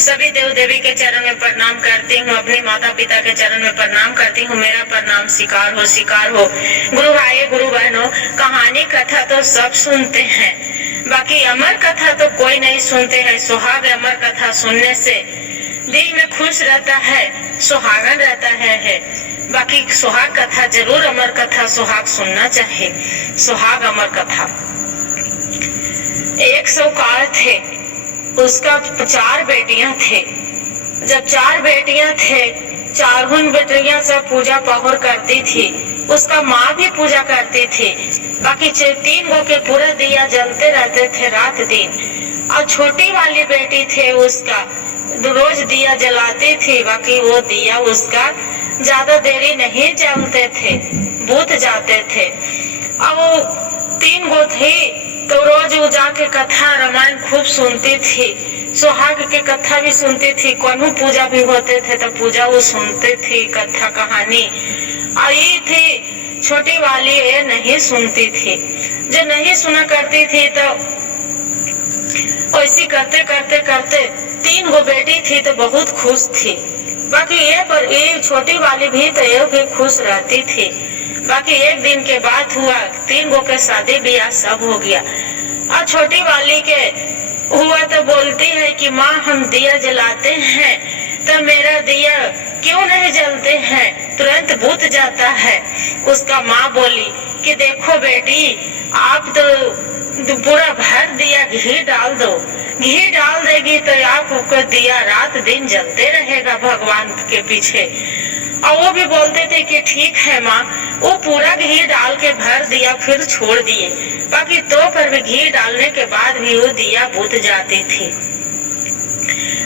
सभी देव देवी के चरण में प्रणाम करती हूँ, अपने माता पिता के चरण में प्रणाम करती हूँ। मेरा प्रणाम स्वीकार हो, स्वीकार हो। गुरु भाई गुरु बहनों, कहानी कथा तो सब सुनते हैं, बाकी अमर कथा तो कोई नहीं सुनते हैं। सुहाग अमर कथा सुनने से दिल में खुश रहता है, सुहागन रहता है। बाकी सुहाग कथा जरूर, अमर कथा सुहाग सुनना चाहिए। सुहाग अमर कथा। एक साहूकार थे, उसका 4 बेटियां थे। जब 4 बेटियां थे, 4 बेटियां सब पूजा पहुर करती थी, उसका माँ भी पूजा करती थी। बाकी 3 गो के पूरा दिया जलते रहते थे रात दिन। और छोटी वाली बेटी थे, उसका रोज दिया जलाती थी, बाकी वो दिया उसका ज्यादा देरी नहीं जलते थे, बुझ जाते थे। और 3 गो थी तो रोज वो जाके कथा रामायण खूब सुनती थी, सुहाग के कथा भी सुनती थी। कौन पूजा भी होते थे तो पूजा वो सुनती थी, कथा कहानी। आई थी छोटी वाली, ये नहीं सुनती थी। जो नहीं सुना करती थी तो ऐसी करते करते करते 3 गो बेटी थी तो बहुत खुश थी। बाकी ये छोटी वाली भी तो ये भी खुश रहती थी। बाकी एक दिन के बाद हुआ, 3 गो के शादी ब्याह सब हो गया। और छोटी वाली के हुआ तो बोलती है कि माँ हम दिया जलाते हैं तो मेरा दिया क्यों नहीं जलते हैं, तुरंत बुझ जाता है। उसका माँ बोली कि देखो बेटी, आप तो पूरा भर दिया घी डाल दो, घी डाल देगी तो आपको दिया रात दिन जलते रहेगा भगवान के पीछे। और वो भी बोलते थे कि ठीक है माँ। वो पूरा घी डाल के भर दिया, फिर छोड़ दिए। बाकी तो पर भी घी डालने के बाद भी वो दिया बुझ जाती थी।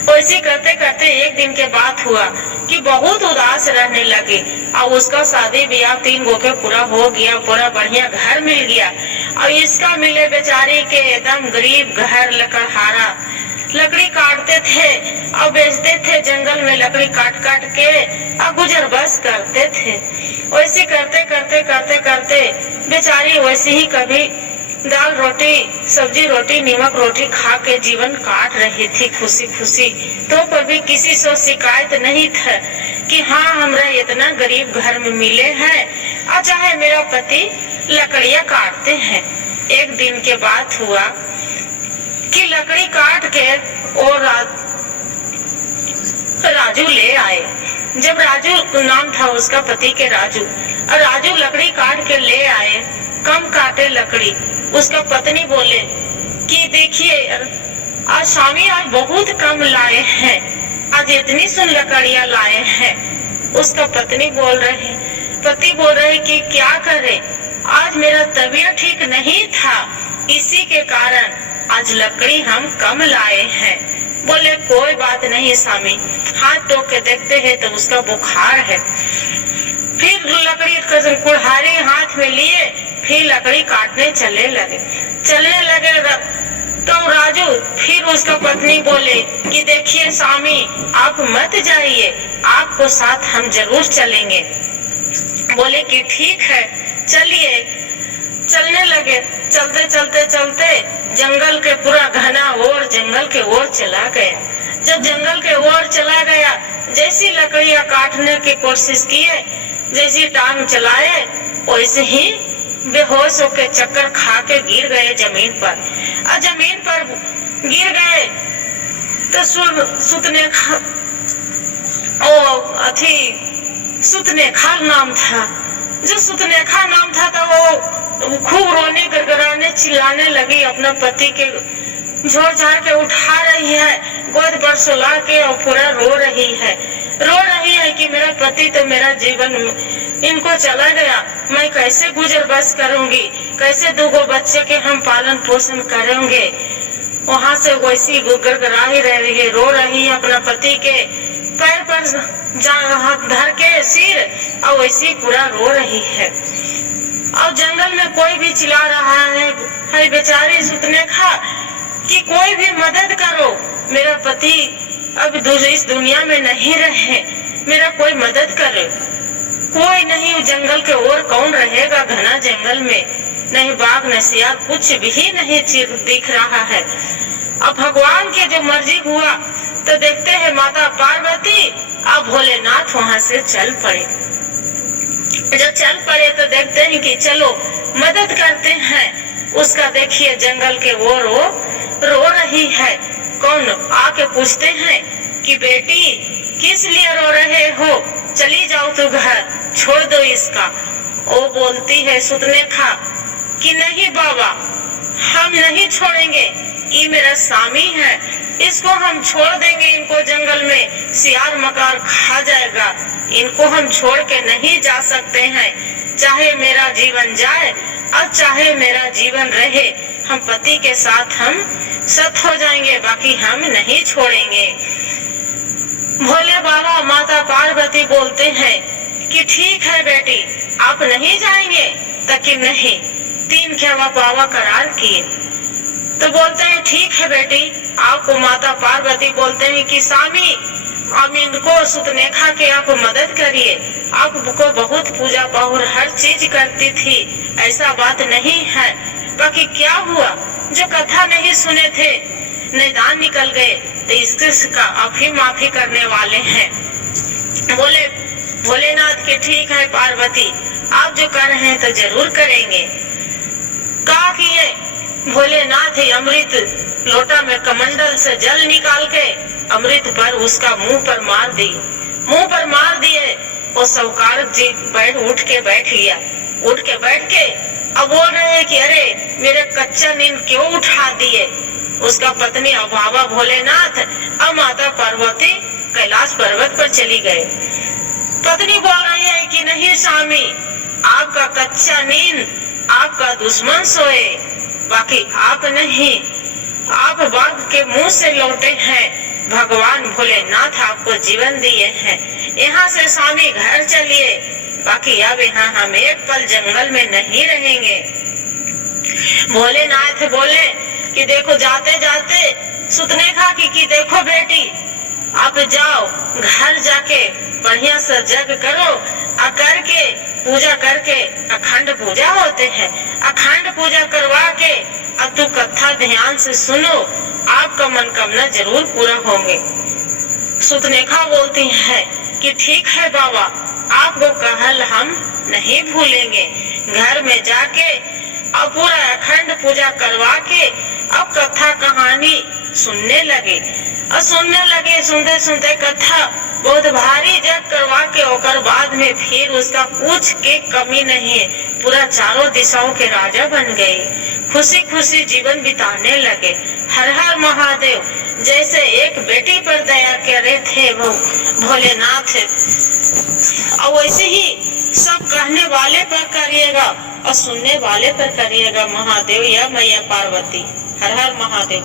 ऐसे करते करते एक दिन के बाद हुआ कि बहुत उदास रहने लगे। और उसका शादी ब्याह 3 गो के पूरा हो गया, पूरा बढ़िया घर मिल गया। और इसका मिले बेचारी के एकदम गरीब घर, लकड़हारा, लकड़ी काटते थे और बेचते थे जंगल में, लकड़ी काट काट के और गुजर बस करते थे। वैसे करते करते करते करते बेचारी वैसे ही कभी दाल रोटी, सब्जी रोटी, नमक रोटी खा के जीवन काट रही थी खुशी खुशी। तो पर भी किसी से शिकायत नहीं था कि हाँ हमरा इतना गरीब घर में मिले हैं, और चाहे मेरा पति लकड़ियाँ काटते हैं। एक दिन के बाद हुआ कि लकड़ी काट के और राजू ले आए। जब राजू नाम था उसका पति के, राजू, और राजू लकड़ी काट के ले आए, कम काटे लकड़ी। उसका पत्नी बोले कि देखिए आज स्वामी आज बहुत कम लाए हैं, आज इतनी सुन लकड़ियां लाए हैं। उसका पत्नी बोल रहे, पति बोल रहे कि क्या करे, आज मेरा तबीयत ठीक नहीं था, इसी के कारण आज लकड़ी हम कम लाए हैं। बोले कोई बात नहीं स्वामी, हाथ धो के देखते हैं तो उसका बुखार है। फिर लकड़ी कुल्हाड़ी हाथ में लिए, फिर लकड़ी काटने चलने लगे तो राजू फिर उसका पत्नी बोले कि देखिए स्वामी आप मत जाइए, आपको साथ हम जरूर चलेंगे। बोले कि ठीक है चलिए। चलने लगे, चलते चलते चलते जंगल के पूरा घना ओर जंगल के ओर चला गया। जब जंगल के ओर चला गया, जैसी लकड़ियां काटने की कोशिश किए, जैसी टांग चलाए, वैसे ही बेहोश होकर चक्कर खा के गिर गए जमीन पर। और जमीन पर गिर गए तो सुतनेखा नाम था। जो सुतनेखा नाम था तो वो खूब रोने गड़गड़ाने चिल्लाने लगी, अपना पति के झोर झाड़ के उठा रही है, गोद पर सुला के और पूरा रो रही है कि मेरा पति तो मेरा जीवन इनको चला गया, मैं कैसे गुजर बस करूंगी, कैसे 2 गो बच्चे के हम पालन पोषण करेंगे। वहां से वैसी गड़गड़ा ही रह रही है, रो रही है, अपना पति के पैर पर हाथ धर के सिर, और वैसी पूरा रो रही है। और जंगल में कोई भी चिल्ला रहा है बेचारी सुतनेखा कि कोई भी मदद करो, मेरा पति अब इस दुनिया में नहीं रहे, मेरा कोई मदद करे। कोई नहीं, जंगल के ओर कौन रहेगा, घना जंगल में नहीं बाघ न सियार, कुछ भी नहीं दिख रहा है। अब भगवान के जो मर्जी हुआ तो देखते हैं माता पार्वती और भोलेनाथ वहां से चल पड़े। जब चल पड़े तो देखते हैं कि चलो मदद करते हैं। उसका देखिए जंगल के वो रो रही है। कौन आके पूछते हैं कि बेटी किस लिए रो रहे हो, चली जाओ तो घर, छोड़ दो इसका। वो बोलती है सुतनेखा कि नहीं बाबा, हम नहीं छोड़ेंगे, ये मेरा स्वामी है, इसको हम छोड़ देंगे, इनको जंगल में सियार मकार खा जाएगा, इनको हम छोड़ के नहीं जा सकते हैं। चाहे मेरा जीवन जाए और चाहे मेरा जीवन रहे, हम पति के साथ हम सत हो जाएंगे, बाकी हम नहीं छोड़ेंगे। भोले बाबा माता पार्वती बोलते हैं कि ठीक है बेटी, आप नहीं जाएंगे, तकी नहीं। 3 ख्यावा पावा करार किए तो बोलते हैं ठीक है बेटी। आपको माता पार्वती बोलते हैं कि स्वामी, अब इनको सुतनेखा के आप मदद करिए, आपको बहुत पूजा पाहुर हर चीज करती थी, ऐसा बात नहीं है। बाकी क्या हुआ, जो कथा नहीं सुने थे निदान निकल गए, तो इसका आप ही माफी करने वाले हैं। बोले भोलेनाथ के ठीक है पार्वती, आप जो कर रहे हैं तो जरूर करेंगे। कहा किए भोलेनाथ अमृत लोटा में कमंडल से जल निकाल के अमृत पर उसका मुंह पर मार दिए। वो सौकार जी उठ के बैठ के अब बोल रहे हैं कि अरे मेरे कच्चा नींद क्यों उठा दिए। उसका पत्नी अब बाबा भोलेनाथ अब माता पार्वती कैलाश पर्वत पर चली गए। पत्नी बोल रही है कि नहीं स्वामी, आपका कच्चा नींद आपका दुश्मन सोए, बाकी आप नहीं, आप बाघ के मुंह से लौटे हैं, भगवान भोलेनाथ आपको जीवन दिए हैं। यहाँ से स्वामी घर चलिए, बाकी अब यहाँ हम एक पल जंगल में नहीं रहेंगे। भोलेनाथ बोले कि देखो जाते जाते सुतनेखा की देखो बेटी, आप जाओ घर जाके बढ़िया से जग करो, करके पूजा करके अखंड पूजा होते हैं, अखंड पूजा करवा के अब तू कथा ध्यान से सुनो, आपका मनोकामना जरूर पूरा होंगे। सुतनेखा बोलती है कि ठीक है बाबा, आपको कहल हम नहीं भूलेंगे। घर में जाके अब पूरा अखंड पूजा करवा के अब कथा कहानी सुनने लगे और सुनते सुनते कथा बहुत भारी जग करवा के ओकर बाद में फिर उसका कुछ के कमी नहीं है, पूरा चारों दिशाओं के राजा बन गए, खुशी खुशी जीवन बिताने लगे। हर हर महादेव। जैसे एक बेटी पर दया करे थे वो भोलेनाथ, और वैसे ही सब कहने वाले पर करिएगा और सुनने वाले पर करिएगा महादेव या मैया पार्वती। हर हर महादेव।